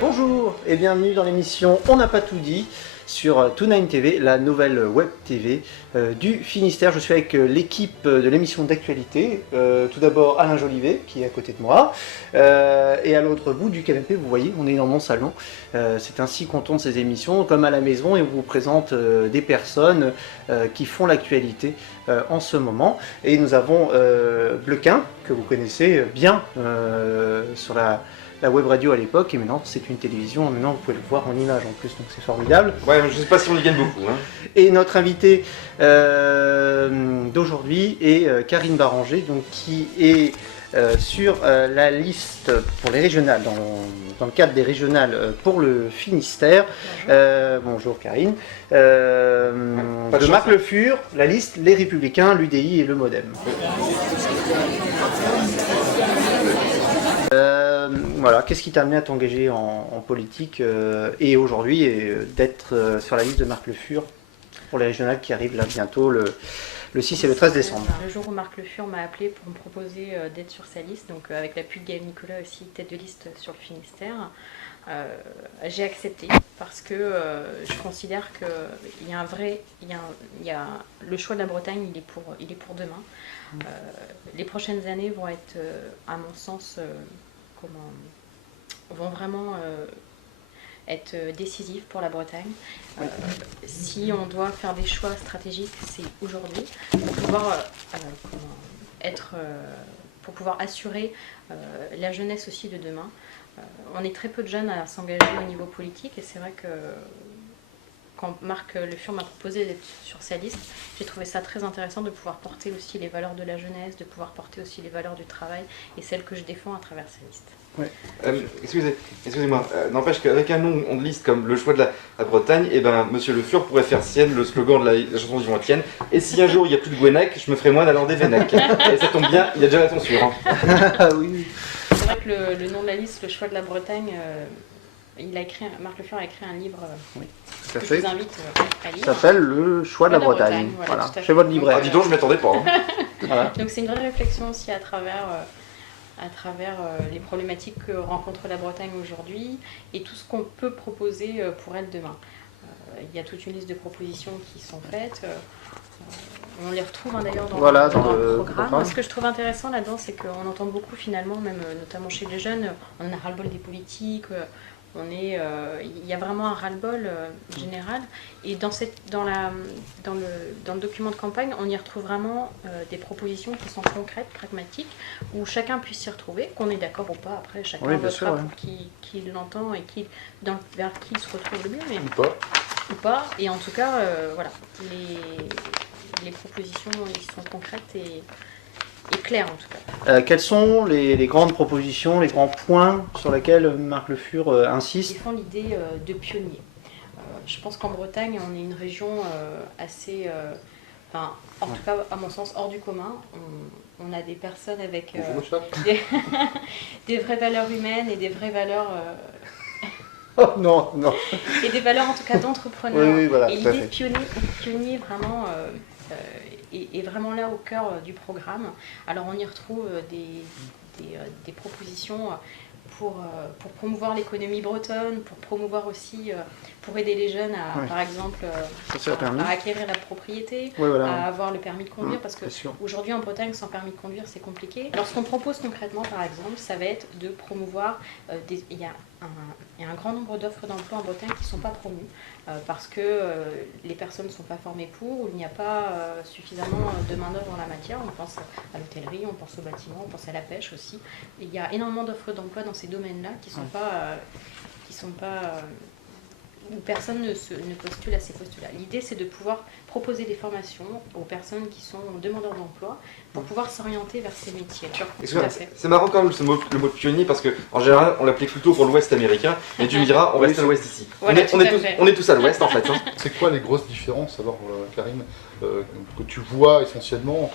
Bonjour et bienvenue dans l'émission On n'a pas tout dit sur Toonine TV, la nouvelle web TV du Finistère. Je suis avec l'équipe de l'émission d'actualité. Tout d'abord Alain Jolivet qui est à côté de moi et à l'autre bout du canapé, vous voyez, on est dans mon salon. C'est ainsi qu'on tourne ces émissions comme à la maison et on vous présente des personnes qui font l'actualité en ce moment. Et nous avons Bleuquin que vous connaissez bien sur la web radio à l'époque, et maintenant c'est une télévision, maintenant vous pouvez le voir en image en plus, donc c'est formidable. Ouais, je sais pas si on y gagne beaucoup. Hein. Et notre invité d'aujourd'hui est Karine Baranger, donc, qui est sur la liste pour les régionales, dans le cadre des régionales pour le Finistère. Bonjour Karine. De Marc Le Fur, la liste Les Républicains, l'UDI et le Modem. Voilà, qu'est-ce qui t'a amené à t'engager en politique et aujourd'hui d'être sur la liste de Marc Le Fur pour les régionales qui arrivent là bientôt le 6 et le 13 décembre? Le jour où Marc Le Fur m'a appelé pour me proposer d'être sur sa liste, donc avec l'appui de Gaël Nicolas aussi, tête de liste sur le Finistère, j'ai accepté parce que je considère qu'il y a le choix de la Bretagne, il est pour demain. Les prochaines années vont être, à mon sens, vont vraiment être décisives pour la Bretagne. Si on doit faire des choix stratégiques, c'est aujourd'hui pour pouvoir assurer la jeunesse aussi de demain. On est très peu de jeunes à s'engager au niveau politique et c'est vrai que quand Marc Le Fur m'a proposé d'être sur sa liste, j'ai trouvé ça très intéressant de pouvoir porter aussi les valeurs de la jeunesse, de pouvoir porter aussi les valeurs du travail et celles que je défends à travers sa liste. Ouais. Excusez-moi, n'empêche qu'avec un nom de liste comme le choix de la Bretagne, eh ben, Monsieur Le Fur pourrait faire sienne le slogan de la chanson d'Yvon Etienne. Et si un jour il n'y a plus de Gwenac, je me ferai moine à l'ordre des Vénac. Et ça tombe bien, il y a déjà la tonsure. Hein. Oui. C'est vrai que le nom de la liste, le choix de la Bretagne, Marc Le Fur a écrit un livre que je vous invite à lire. Ça s'appelle Le choix de la Bretagne. Voilà. Chez votre libraire. Ah, dis donc, je ne m'attendais pas. Hein. Voilà. Donc c'est une vraie réflexion aussi à travers les problématiques que rencontre la Bretagne aujourd'hui et tout ce qu'on peut proposer pour elle demain. Il y a toute une liste de propositions qui sont faites. On les retrouve d'ailleurs dans le programme. Ce que je trouve intéressant là-dedans, c'est qu'on entend beaucoup finalement, même notamment chez les jeunes, on en a ras-le-bol des politiques, il y a vraiment un ras-le-bol général. Et dans le document de campagne, on y retrouve vraiment des propositions qui sont concrètes, pragmatiques, où chacun puisse s'y retrouver, qu'on est d'accord ou pas. Après, chacun votera pour qui l'entend et vers qui il se retrouve le mieux. Mais, ou pas. Et en tout cas, voilà, les propositions ils sont concrètes et claires en tout cas. Quelles sont les grandes propositions, les grands points sur lesquels Marc Le Fur insiste? Ils défend l'idée de pionnier. Je pense qu'en Bretagne, on est une région assez, en tout cas à mon sens, hors du commun. On a des personnes avec des vraies valeurs humaines et des vraies valeurs... Oh non. Et des valeurs en tout cas d'entrepreneurs. Oui, voilà, et l'idée de pionnier vraiment est vraiment là au cœur du programme. Alors on y retrouve des propositions pour promouvoir l'économie bretonne, pour promouvoir aussi, pour aider les jeunes à, par exemple, à acquérir la propriété, à avoir le permis de conduire, parce qu'aujourd'hui en Bretagne, sans permis de conduire, c'est compliqué. Alors ce qu'on propose concrètement, par exemple, ça va être de promouvoir, il y a un grand nombre d'offres d'emploi en Bretagne qui ne sont pas promues, parce que les personnes ne sont pas formées pour, ou il n'y a pas suffisamment de main-d'œuvre dans la matière. On pense à l'hôtellerie, on pense au bâtiment, on pense à la pêche aussi. Il y a énormément d'offres d'emploi dans ces domaines-là qui ne sont pas où personne ne postule à ces postes-là. L'idée, c'est de pouvoir proposer des formations aux personnes qui sont demandeurs d'emploi pour pouvoir s'orienter vers ces métiers-là. Tout à fait. C'est marrant quand même le mot pionnier parce qu'en général on l'applique plutôt pour l'Ouest américain, mais tu me diras on reste à l'Ouest ici. Voilà, on est tous à l'Ouest en fait. Hein. C'est quoi les grosses différences alors, Karim, que tu vois essentiellement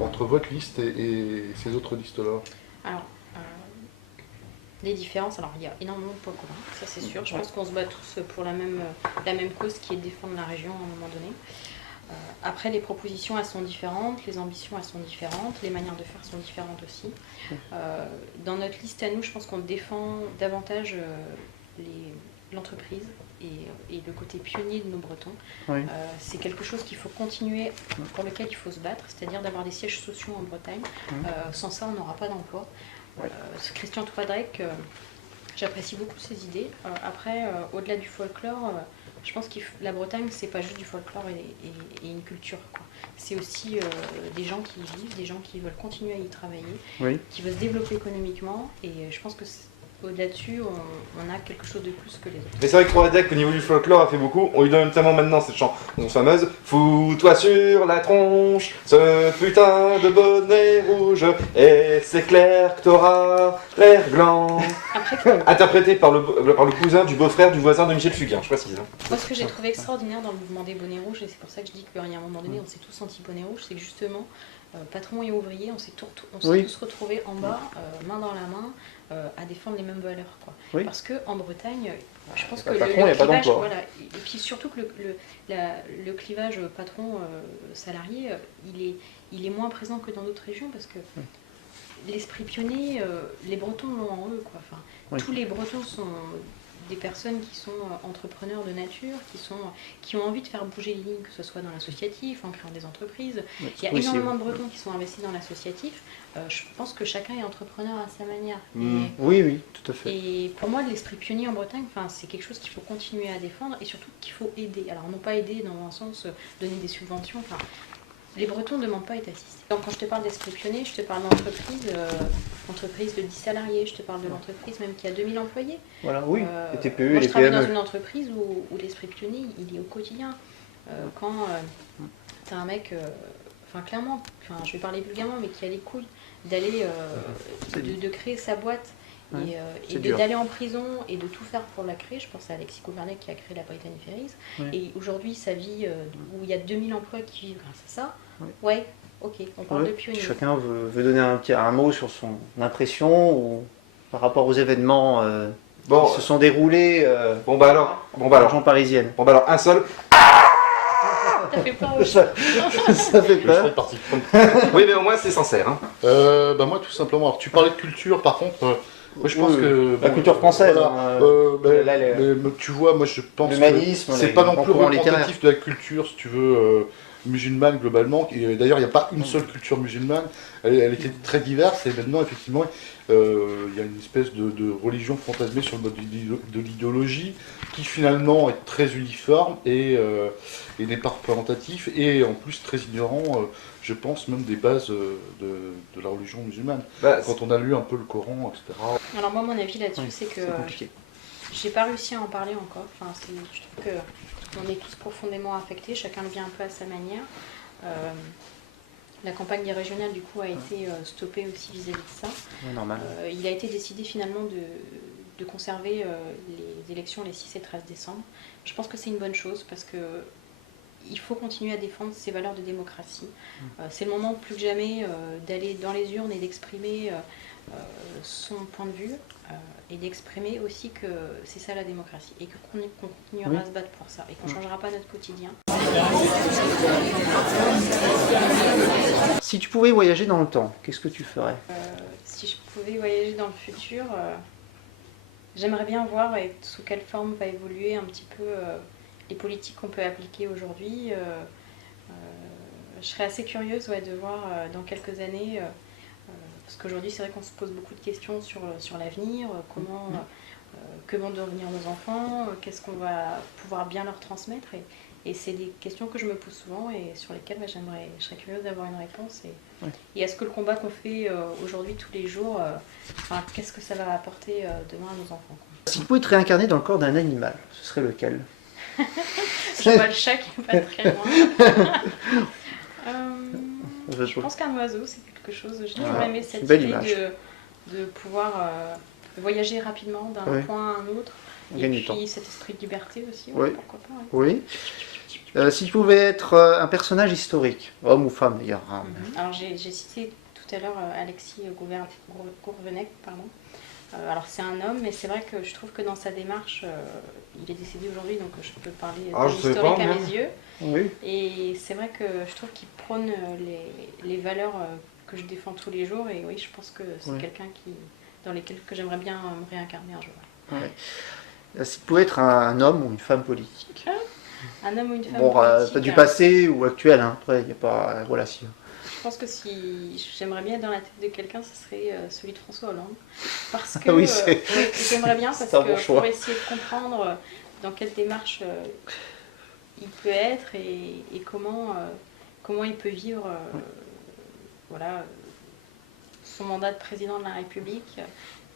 entre votre liste et ces autres listes-là? Alors, les différences, alors il y a énormément de points communs, ça c'est sûr. Je pense qu'on se bat tous pour la même cause qui est de défendre la région à un moment donné. Après, les propositions, elles sont différentes, les ambitions, elles sont différentes, les manières de faire sont différentes aussi. Dans notre liste à nous, je pense qu'on défend davantage l'entreprise et le côté pionnier de nos Bretons. Oui. C'est quelque chose qu'il faut continuer, pour lequel il faut se battre, c'est-à-dire d'avoir des sièges sociaux en Bretagne. Sans ça, on n'aura pas d'emploi. Christian Toadrec, j'apprécie beaucoup ses idées. Après, au-delà du folklore, je pense que la Bretagne, c'est pas juste du folklore et une culture, quoi. C'est aussi des gens qui y vivent, des gens qui veulent continuer à y travailler, qui veulent se développer économiquement. Et je pense que au-delà dessus, on a quelque chose de plus que les autres. Mais c'est vrai que Toadrec, au niveau du folklore, a fait beaucoup. On lui donne notamment maintenant cette chanson fameuse. Fous-toi sur la tronche, ce putain de bonnet rouge, et c'est clair que t'auras l'air gland. Interprété par le cousin du beau-frère du voisin de Michel Fugain, je précise. Moi, ce que j'ai trouvé extraordinaire dans le mouvement des bonnets rouges, et c'est pour ça que je dis qu'à un moment donné, on s'est tous sentis bonnets rouges, c'est que justement, patrons et ouvriers, on s'est tous retrouvés en bas, main dans la main, à défendre les mêmes valeurs, quoi. Parce qu'en Bretagne, je pense que le clivage, voilà, et puis surtout que le clivage patron-salarié, il est moins présent que dans d'autres régions, parce que l'esprit pionnier, les Bretons l'ont en eux, quoi. Enfin, tous les Bretons sont des personnes qui sont entrepreneurs de nature, qui ont envie de faire bouger les lignes, que ce soit dans l'associatif, en créant des entreprises. Il y a énormément de Bretons qui sont investis dans l'associatif. Je pense que chacun est entrepreneur à sa manière. Oui, tout à fait. Et pour moi, l'esprit pionnier en Bretagne, c'est quelque chose qu'il faut continuer à défendre et surtout qu'il faut aider. Alors non pas aider dans un sens donner des subventions. Les Bretons ne demandent pas à être assistés. Donc quand je te parle d'esprit pionnier, je te parle d'entreprise, entreprise de 10 salariés, je te parle de l'entreprise même qui a 2000 employés. Voilà, oui, les TPE, moi, les je travaille PME. dans une entreprise où l'esprit pionnier, il est au quotidien. Quand tu as un mec, clairement, je vais parler vulgairement, mais qui a les couilles d'aller, de créer sa boîte et d'aller en prison et de tout faire pour la créer. Je pense à Alexis Gouvernet qui a créé la Brittany Ferries. Et aujourd'hui, sa vie, où il y a 2000 emplois qui vivent grâce à ça, ok, on parle de pionnier. Chacun veut donner un mot sur son impression ou par rapport aux événements qui se sont déroulés en région parisienne. Un seul. Ça fait peur. Ça fait peur. Oui, mais au moins c'est sincère. Hein. Moi, tout simplement. Alors, tu parlais de culture, par contre. Moi, je pense que la culture française. Tu vois, moi, je pense l'humanisme, que c'est pas non plus représentatif de la culture, si tu veux, musulmane globalement. Et d'ailleurs, il n'y a pas une seule culture musulmane. Elle était très diverse. Et maintenant, effectivement, il y a une espèce de religion fantasmée sur le mode de l'idéologie qui finalement est très uniforme et n'est pas représentatif et en plus très ignorant, je pense, même des bases de la religion musulmane. Quand on a lu un peu le Coran, etc. Alors moi, mon avis là-dessus, c'est que j'ai pas réussi à en parler encore. Je trouve qu'on est tous profondément affectés, chacun le vit un peu à sa manière. La campagne des régionales, du coup, a été stoppée aussi vis-à-vis de ça. Normal. Il a été décidé finalement de conserver les élections les 6 et 13 décembre. Je pense que c'est une bonne chose parce que il faut continuer à défendre ces valeurs de démocratie. C'est le moment plus que jamais d'aller dans les urnes et d'exprimer son point de vue et d'exprimer aussi que c'est ça la démocratie et qu'on continuera à se battre pour ça et qu'on ne changera pas notre quotidien. Si tu pouvais voyager dans le temps, qu'est-ce que tu ferais? Si je pouvais voyager dans le futur, j'aimerais bien voir sous quelle forme va évoluer un petit peu les politiques qu'on peut appliquer aujourd'hui. Je serais assez curieuse de voir dans quelques années, parce qu'aujourd'hui c'est vrai qu'on se pose beaucoup de questions sur l'avenir, comment vont devenir nos enfants, qu'est-ce qu'on va pouvoir bien leur transmettre. Et Et c'est des questions que je me pose souvent et sur lesquelles je serais curieuse d'avoir une réponse. Et est-ce que le combat qu'on fait aujourd'hui tous les jours, qu'est-ce que ça va apporter demain à nos enfants, quoi. Si vous pouvez être réincarné dans le corps d'un animal, ce serait lequel? Je vois le chat qui n'est pas très loin. Je pense qu'un oiseau, c'est quelque chose. J'ai toujours aimé cette idée de pouvoir voyager rapidement d'un point à un autre. Et puis cet esprit de liberté aussi, pourquoi pas. Oui. Si tu pouvais être un personnage historique, homme ou femme d'ailleurs. Alors j'ai cité tout à l'heure Alexis Gourvenec, pardon. Alors c'est un homme, mais c'est vrai que je trouve que dans sa démarche, il est décédé aujourd'hui, donc je peux parler d'historique à mes yeux. Oui. Et c'est vrai que je trouve qu'il prône les valeurs que je défends tous les jours. Et oui, je pense que c'est quelqu'un dans lesquels que j'aimerais bien me réincarner un jour. Ouais. Si tu pouvais être un homme ou une femme politique. Un homme ou une femme politique. Pas du passé ou actuel, hein. Après, il n'y a pas. Voilà, si. Je pense que si j'aimerais bien être dans la tête de quelqu'un, ce serait celui de François Hollande. Parce que j'aimerais bien, parce que pour essayer de comprendre dans quelle démarche il peut être et comment il peut vivre son mandat de président de la République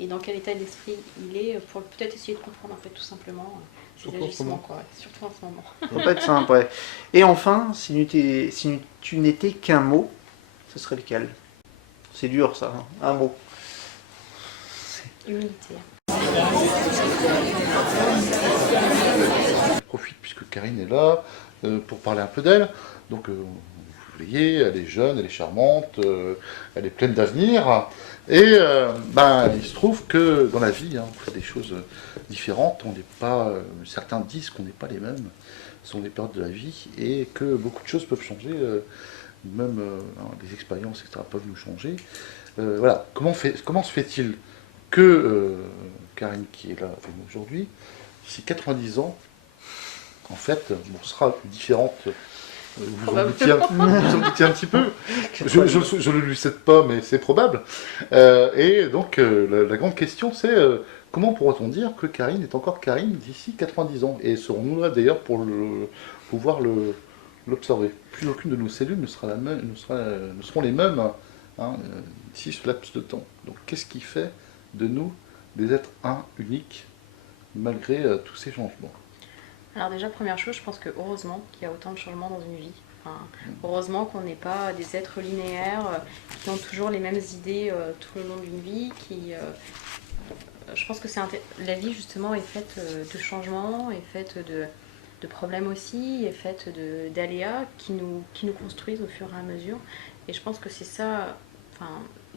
et dans quel état d'esprit il est pour peut-être essayer de comprendre en fait tout simplement ses agissements, surtout en ce moment. Ça peut être simple, ouais. Et enfin, si tu n'étais qu'un mot, ce serait lequel? C'est dur ça, hein. Un mot. Humilité. Je profite puisque Karine est là pour parler un peu d'elle. Donc vous voyez, elle est jeune, elle est charmante, elle est pleine d'avenir. Et il se trouve que dans la vie, on fait des choses différentes. On n'est pas, certains disent qu'on n'est pas les mêmes. Ce sont des périodes de la vie et que beaucoup de choses peuvent changer. Même les expériences, etc., peuvent nous changer. Voilà. Comment se fait-il que Karine, qui est là avec nous aujourd'hui, d'ici 90 ans, en fait, sera différente? Vous en doutiez un petit peu. Je ne lui cède pas, mais c'est probable. Et donc, la grande question, c'est comment pourra-t-on dire que Karine est encore Karine d'ici 90 ans? Et serons-nous là d'ailleurs pour pouvoir l'observer? Plus aucune de nos cellules ne seront les mêmes d'ici ce laps de temps. Donc, qu'est-ce qui fait de nous des êtres uniques malgré tous ces changements? Alors déjà, première chose, je pense que heureusement qu'il y a autant de changements dans une vie. Heureusement qu'on n'est pas des êtres linéaires qui ont toujours les mêmes idées tout le long d'une vie. Je pense que la vie justement est faite de changements, est faite de problèmes aussi, est faite d'aléas qui nous construisent au fur et à mesure. Et je pense que c'est ça.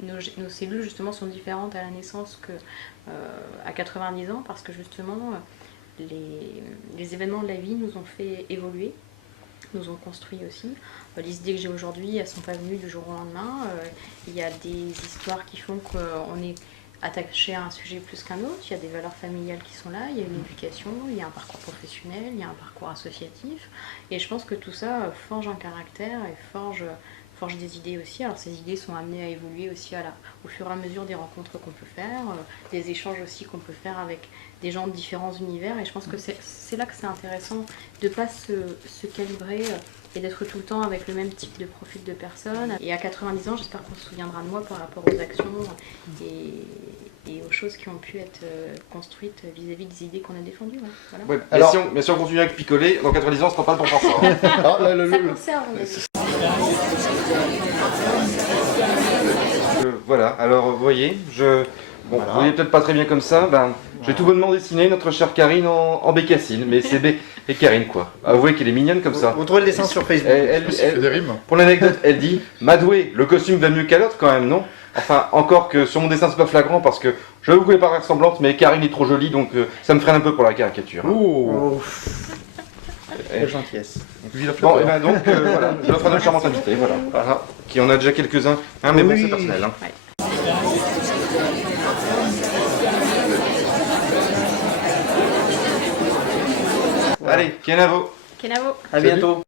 Nos cellules justement sont différentes à la naissance qu'à 90 ans parce que justement les événements de la vie nous ont fait évoluer, nous ont construit aussi. Les idées que j'ai aujourd'hui, elles ne sont pas venues du jour au lendemain. Il y a des histoires qui font qu'on est attaché à un sujet plus qu'un autre. Il y a des valeurs familiales qui sont là, il y a une éducation, il y a un parcours professionnel, il y a un parcours associatif. Et je pense que tout ça forge un caractère et forge des idées aussi. Alors ces idées sont amenées à évoluer aussi au fur et à mesure des rencontres qu'on peut faire, des échanges aussi qu'on peut faire avec des gens de différents univers. Et je pense que c'est là que c'est intéressant de ne pas se calibrer et d'être tout le temps avec le même type de profil de personne. Et à 90 ans, j'espère qu'on se souviendra de moi par rapport aux actions et aux choses qui ont pu être construites vis-à-vis des idées qu'on a défendues. Voilà. Ouais, alors, mais si on continue avec picoler, dans 90 ans, on ne sera pas le bon penseur. Ça conserve, on a dit. Voilà, alors vous voyez, vous voyez peut-être pas très bien comme ça, j'ai tout bonnement dessiné notre chère Karine en bécassine, mais c'est et Karine quoi. Avouez qu'elle est mignonne comme ça. Vous trouvez le dessin sur Facebook. Pour l'anecdote, elle dit Madoué, le costume va mieux qu'à l'autre quand même, non? Enfin, encore que sur mon dessin c'est pas flagrant parce que je vous connais pas ressemblante, mais Karine est trop jolie donc ça me freine un peu pour la caricature. Oh. Quelle gentillesse. Bon, et donc voilà, je l'offre à notre charmante invitée, voilà. Qui en a déjà quelques-uns, mais bon, c'est personnel. Ouais. Allez, Kenavo. Kenavo. À bientôt.